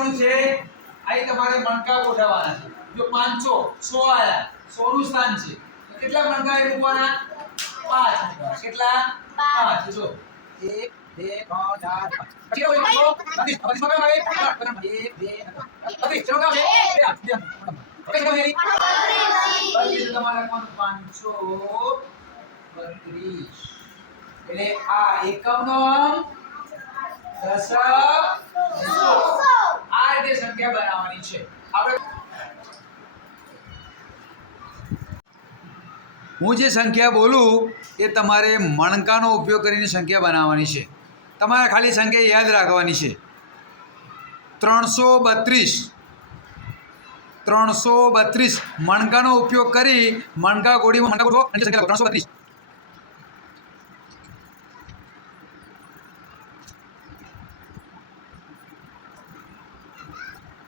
કરવાનું છે? અહીં તમારે મણકા ગોઠવવાના છે. જો પાંચસો, સો આયા, સોનું સ્થાન છે. કેટલા મણકા એ મૂકવાના? પાંચ. કેટલા? પાંચ. જો. એક, બે, ત્રણ, ચાર, પાંચ. ચલો એટલે આ એકમનો દશક સો આ રીતે સંખ્યા બનાવવાની છે આપણે હું જે સંખ્યા બોલું એ તમારે મણકાનો ઉપયોગ કરીને સંખ્યા બનાવવાની છે. તમારે ખાલી સંખ્યા યાદ રાખવાની છે. ત્રણસો બત્રીસ. ત્રણસો બત્રીસ. મણકાનો ઉપયોગ કરી મણકા ગોળીમાં મણકા સંખ્યા ત્રણસો બત્રીસ.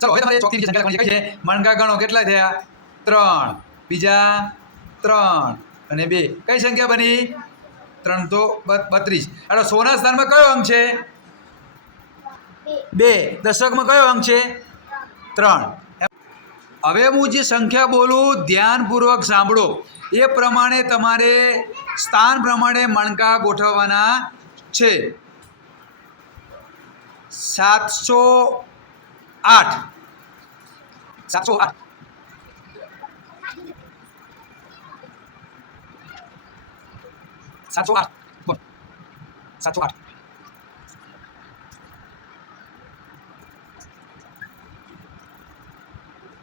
ચલો, હવે તમારે સંખ્યા મણકા ગણો. કેટલા થયા? ત્રણ. બીજા ત્રણ. અને બે. કઈ સંખ્યા બની? ત્રણ તો બત્રીસ. એટલે સોના સ્થાનમાં કયો અંક છે? બે. દશકમાં કયો અંક છે? ત્રણ. હવે હું જે સંખ્યા બોલું, ધ્યાનપૂર્વક સાંભળો. એ પ્રમાણે તમારે સ્થાન પ્રમાણે મણકા ગોઠવવાના છે. સાતસો આઠ. સાતસો આઠ. સાતસો આઠ. બોલ. સાતસો આઠ.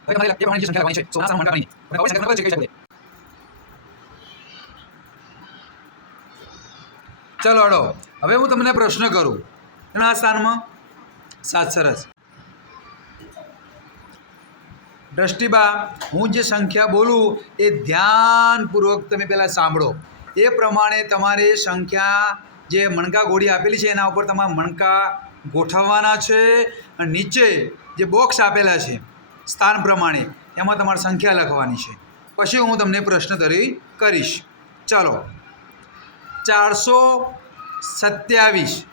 સંખ્યા લખવાની છે? ચલો હડો હવે હું તમને પ્રશ્ન કરું. એના સ્થાનમાં સાત સરસ. દ્રષ્ટિબા, હું જે સંખ્યા બોલું એ ધ્યાનપૂર્વક તમે પહેલાં સાંભળો. એ પ્રમાણે તમારે સંખ્યા જે મણકા ગોળી આપેલી છે, એના ઉપર તમારે મણકા ગોઠવવાના છે. અને નીચે જે બોક્સ આપેલા છે, સ્થાન પ્રમાણે, એમાં તમારે સંખ્યા લખવાની છે. પછી હું તમને પ્રશ્ન તરી કરીશ. ચાલો. ચારસો સત્યાવીસ.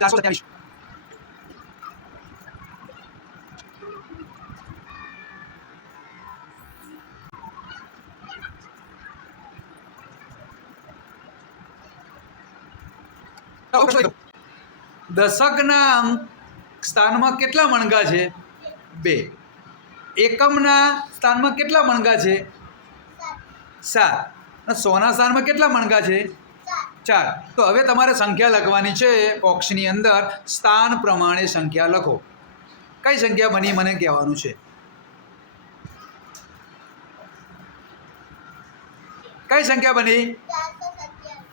ચારસો સત્યાવીસ. દશકના સ્થાનમાં કેટલા મણગા છે? બે. એકમના સ્થાનમાં કેટલા મણગા છે? સાત. સોના સ્થાનમાં કેટલા મણગા છે? ચાર. તો હવે તમારે સંખ્યા લખવાની છે બોક્સની અંદર સ્થાન પ્રમાણે સંખ્યા લખો. કઈ સંખ્યા બની મને કહેવાનું છે? કઈ સંખ્યા બની?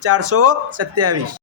ચારસો સત્યાવીસ.